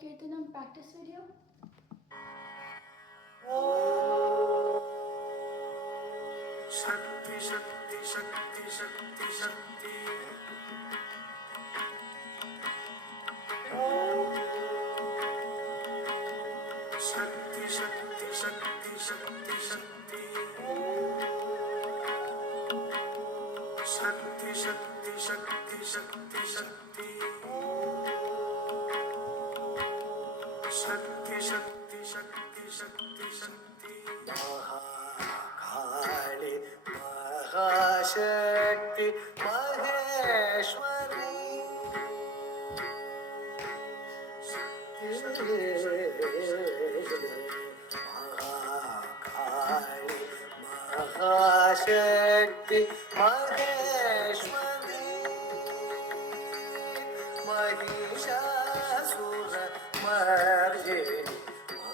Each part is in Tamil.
Kirtanam practice video? Shakti, Shakti, Shakti, Shakti, Shakti. Shakti, Shakti, Shakti, Shakti, Shakti. Shakti, Shakti, Shakti, Shakti, Shakti. Shakti, Shakti, Shakti, Shakti, Shakti. Mahakali महाशक्ति महेश्वरी महाकाली महाशक्ति महेश्वरी महिषासुर मर्दिनी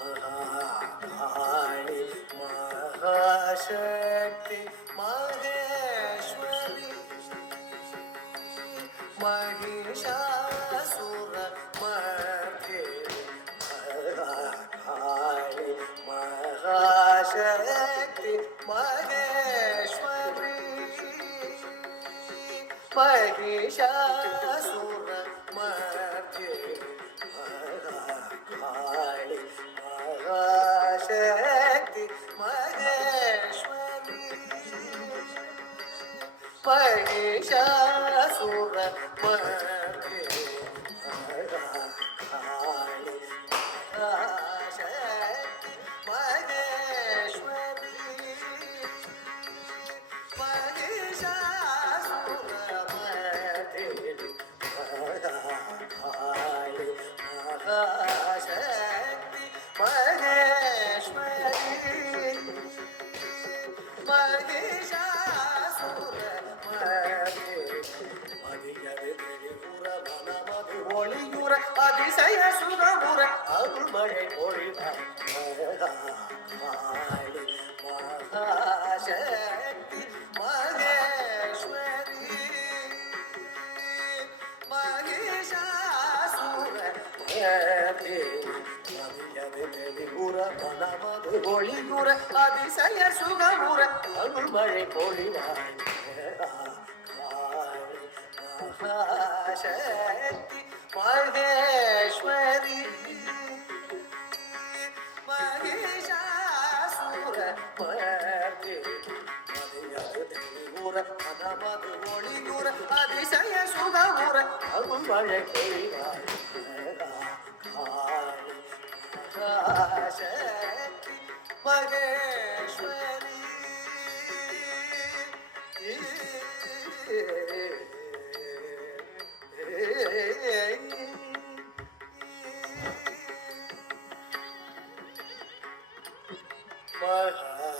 महाकाली महाशक्ति महेश्वरी महिषासुर मर्दिनी महाकाली महाशक्ति महेश्वरी महिषासुर मर्दिनी महाकाली महाशक्ति महेश्वरी महिषासुर मर्दिनी महाकाली महाशक्ति महेश्वरी महिषासुर मर्दिनी महाकाली महाशक्ति महेश्वरी महिषासुर ஒளியுற அதிசய சுரமுற அருள்மழை பொழிவாய் மகாசக்தி மகேஸ்வரி மகிஷாசுர மனமது ஒளியுற அதிசய சுகமுற அருள்மழை பொழிவாய் மகாசக்தி மகேஸ்வரி மகிஷாசுர மனமது ஒளியுற அதிசய சுகமுற அருள்மழை பொழிவாய் மகாசக்தி மகேஸ்வரி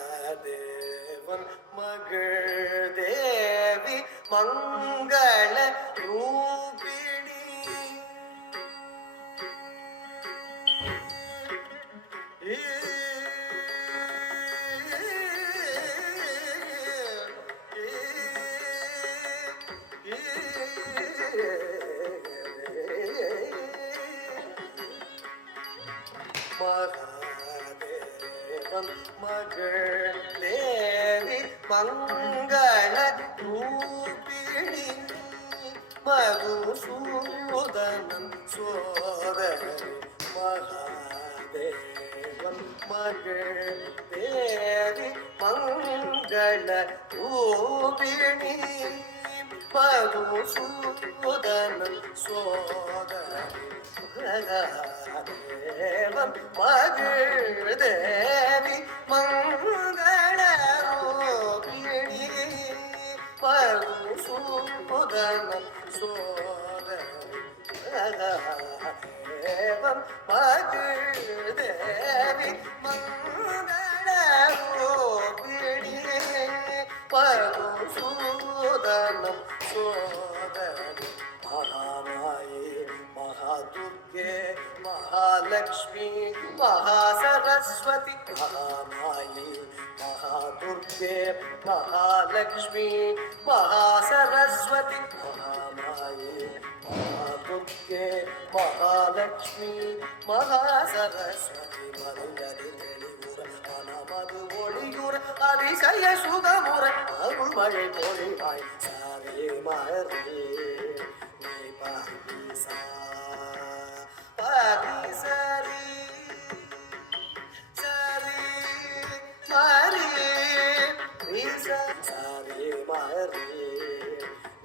மகாதேவன் மகள் தேவி மங்கள ரூபிணி மகாதேவன் மகள் தேவி மங்கள ரூபிணி மதுசூதனன் சோதரி மகாதேவன் மகள் தேவி மங்கள ரூபிணி மதுசூதனன் சோதரி தேவன் மகள் தேவி மங்கள ரூபிணி மதுசூதனன் சோதரி தேவன் மகள் தேவி மங்கள ரூபிணி மதுசூதனன் சோதரி மகாமாயே महादुर्गे महालक्ष्मी महासरस्वती महामाये महादुर्गे महालक्ष्मी महासरस्वती महामाये महादुर्गे ದುರ್ಗೆ ಮಹಾಲಕ್ಷ್ಮಿ ಮಹಾಸರಸ್ವತಿ ಮರುಗದಿ தெளிவுற மனமது ஒளியுற அதிசய சுகமுற அருள் மழை பொழிவாய் சாரே மகரே நீ பாகிசா பாகிசரி சரி மரி ரீசா சாரே மகரே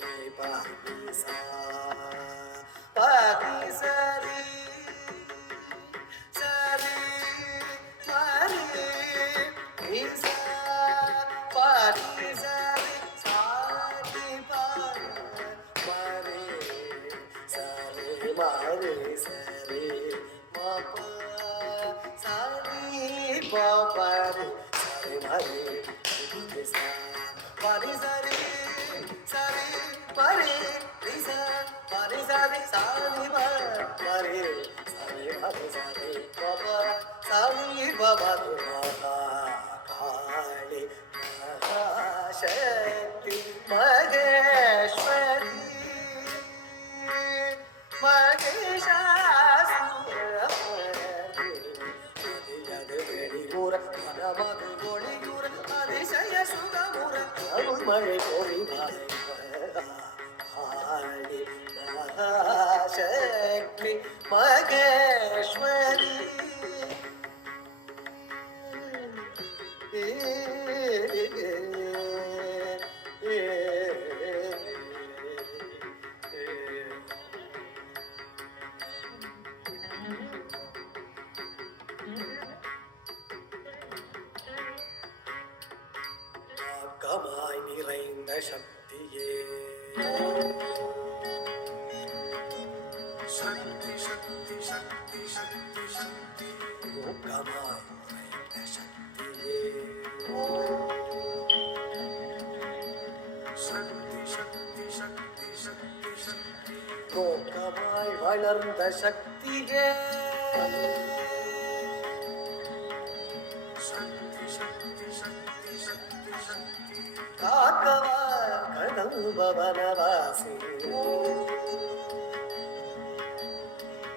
நீ பாகிசா பாகிசரி சரி மரி ரீசா பாகிசரி சாரி மரி சரி மரி சரி மப சரி பபரி சரி மரி ரீசா மரி சரி சரி மரி ரீசா மரி சரி சாரி மரி சரி மரி சரி பப சரி பபரி மகாகாளி மகாசக்தி மகேஸ்வரி மழை பொழிவாய் மகாசக்தி மகேஸ்வரி கமாய் நிறைந்த சக்தியே शक्ति शक्ति शक्ति शक्ति शक्ति கமாய் நிறைந்த சக்தியே शक्ति शक्ति शक्ति शक्ति शक्ति கோக்கமாய் வளர்ந்த சக்தியே शक्ति शक्ति शक्ति शक्ति शक्ति காக்கவா கடம்பவனவாசி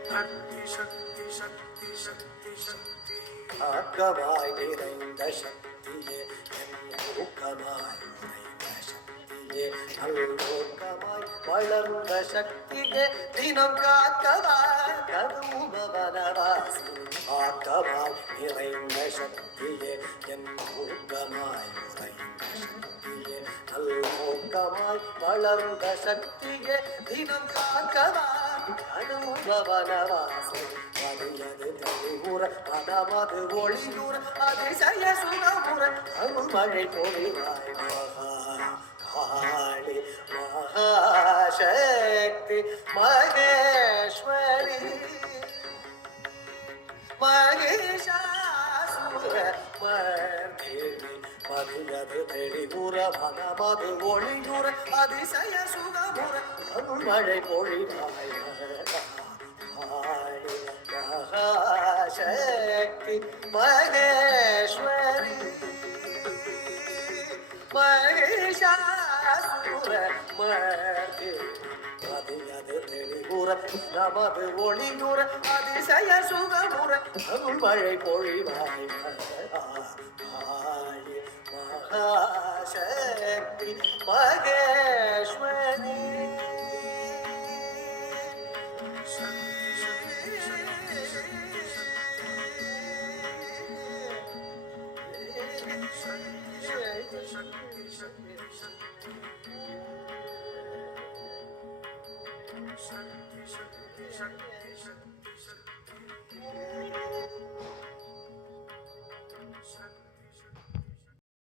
शक्ति शक्ति शक्ति शक्ति शक्ति காக்கமாய் நிறைந்த சக்தியே என் ஊக்கமாய் நிறைந்த சக்தியே நல்லோக்கமாய் வளர்ந்த சக்தியே தினம் காக்கவா கரும்பவனவாசி காக்கமாய் நிறைந்த சக்தியே என் ஊக்கமாய் நிறைந்த சக்தியே நல்லோக்கமாய் வளர்ந்த சக்தியே தினம் காக்கவா கரும்பவனவாசி மதியது தெளிவுற மனமது ஒளியுற அதிசய சுகமுற அருள் மழை பொழிவாய் மகாகாளி மகாசக்தி மகேஸ்வரி மகிஷாசுர மர்தினி மதியது தெளிவுற மனமது ஒளியுற அதிசய சுகமுற அருள் மழை பொழிவாய் மகாகாளி மகாசக்தி மகேஸ்வரி மகிஷாசுர மர்தினி மதியது தெளிவுற நமது ஒளியுற அதிசய சுகமுற அருள் மழை பொழிவாய் மகாகாளி மகாசக்தி மகேஸ்வரி शक्ति शक्ति शक्ति शक्ति शक्ति शक्ति शक्ति शक्ति शक्ति शक्ति शक्ति